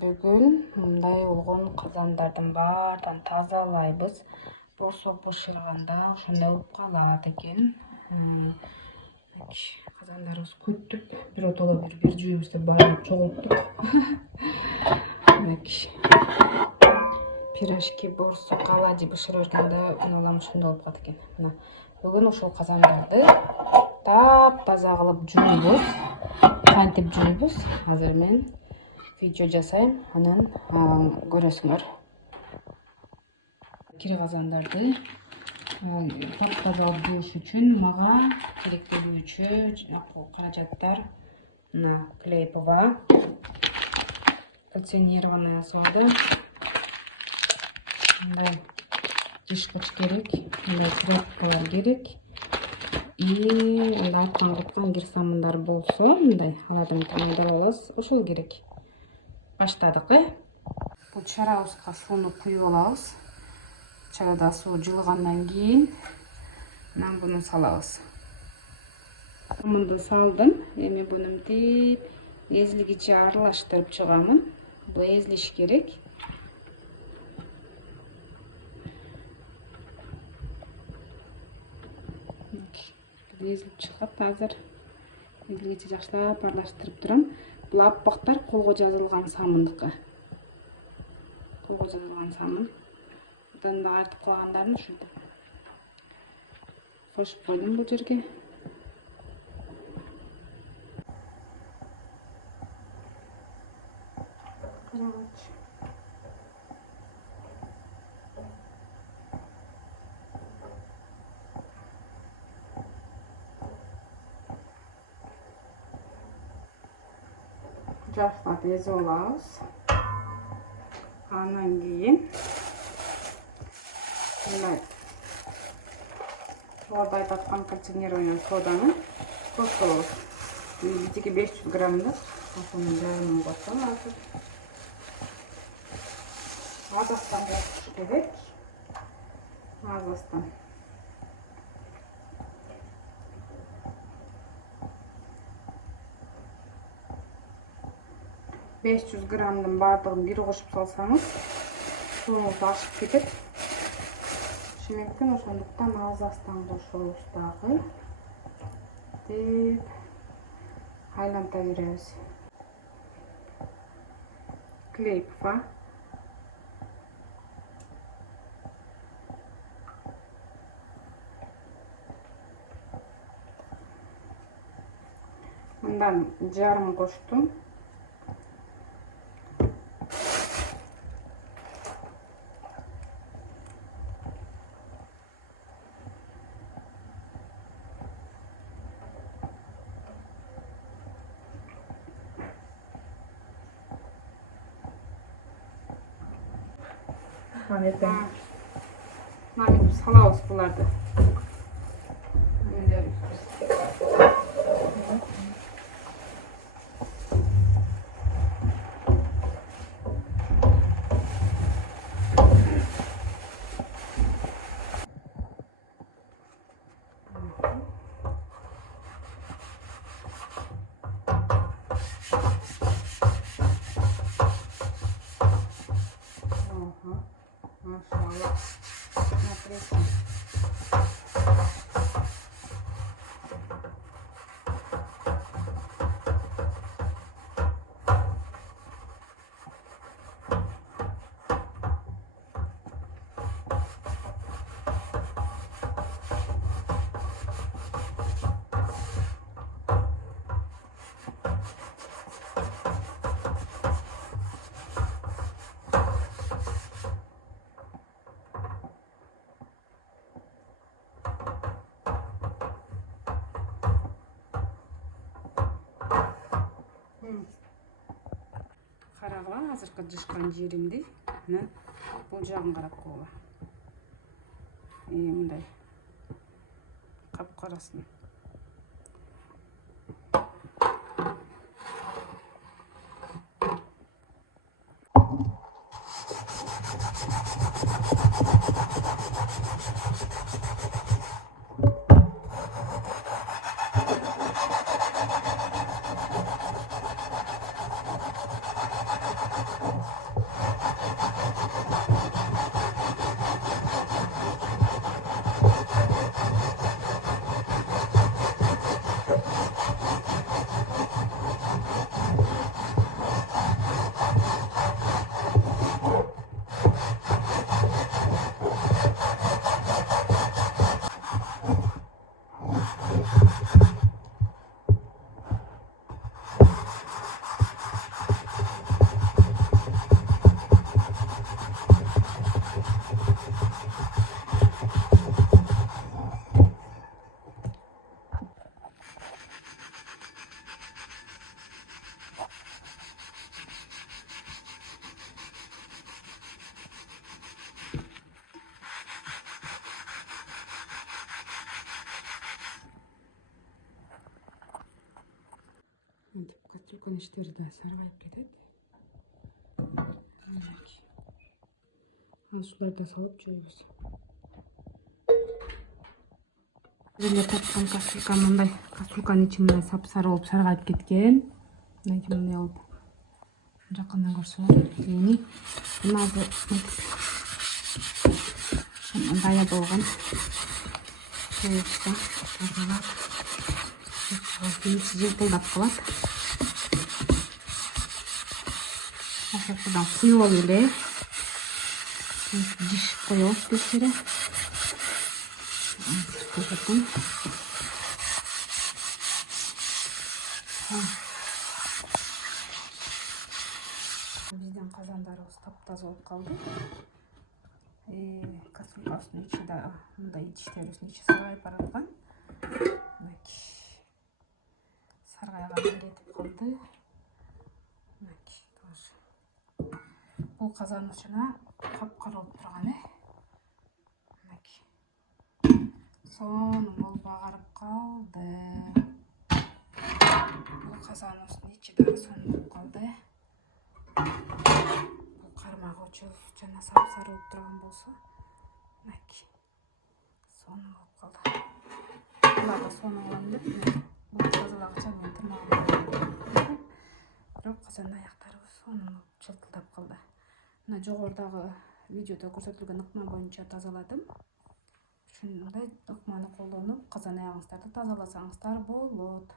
Бүгін мындай болгон казандардын баардан тазалайбыз. Борсо бышырганда ошондой болуп калат экен. Казандарыбыз көттүп, биротоло бир жүйүбүздө байлап чогулттук. Пирожки, борсо, калади бышыра бергенде улам ошондой болуп калат экен. Мына бүгүн ошол казандарды таптаза кылып жуйбуз. Кантип жуйбуз? Азыр мен видео жасайм, анан көрөсүңөр. Кири казандарды таптаза кылып жууш үчүн мага керектелүүчү каражаттар мына клейпова, кальцинированная сода, мындай жышкыч керек, мындай тряпкалар керек. И мындай айткан кир самындар болсо, мындай алардын таңдап алабыз, ошол керек. Баштадык, Бул чарабызга сууну куюп алабыз. Чарада суу жылыгандан кийин анан буну салабыз. Мунду салдым. Эми буну мынтип эзилгиче аралаштырып чыгамын. Бул эзилиш керек. Ezilip чыгат азыр. Эзилгиче жакшылап аралаштырып турам. Бул аппактар колго жазылган самындыкы. Колго жазылган самын. Одан да артып калгандарын ушинтип кошуп койдум бул жерге. Жакшылап эзип алабыз. Анан кийин мындай жогоруда айтып аткан кальцинированный соданы кошобуз. Бизге 500 граммдык. Ошонун жарымын кошсом азыр. Азастан кошуш керек. Азастан. $500 граммдын баардыгын бир кошуп салсаңыз, суунуз ашып кетет. Мүмкүн ошондуктан азастан кошобуз дагы. Деп айланта беребиз. Клейпова. Мындан жарым коштум. Мамин салабыз буларды. Maşallah. Смотрите. Карагыла азыркы жышкан жеримди. Анан бул жагын карап койгула. Мындай капкарасын. Антип кастрюльканын иштери да саргайып кетет. Ушуларды да салып жуйбуз. Эле тапкан кастрюлька мындай, кастрюльканын ичи мындай сапсары болуп саргайып кеткен. Мындай болуп жакындан көрсөңөр эми азыр дая болгон соуста тазалап ичи жылтылдап калат. Ошондон куюп эле жиш коебуз текшере. Биздин казандарыбыз таптаза болуп калды. Кастрюлькабыздын ичи да мындай идиштерибиздин ичи саргайып бараткан. Саргайгандан кетип калды. Бул казаныбыз жана капкара болуп турган сонун болуп агарып калды. Бул казаныбыздын ичи да сонун болуп калды. Бул кармагы учул жана сапсары болуп турган болсо, сонун болуп калды. Булар да сонун кылам деп бул тазалагыча мен тырнагымды. Бирок казандын аяктарыбыз сонун болуп жылтылдап калды. Мына жогорудагы видеодо көрсөтүлгөн ыкма боюнча тазаладым. Ушундай ыкманы колдонуп казан аягыңыздарды тазаласаңыздар болот.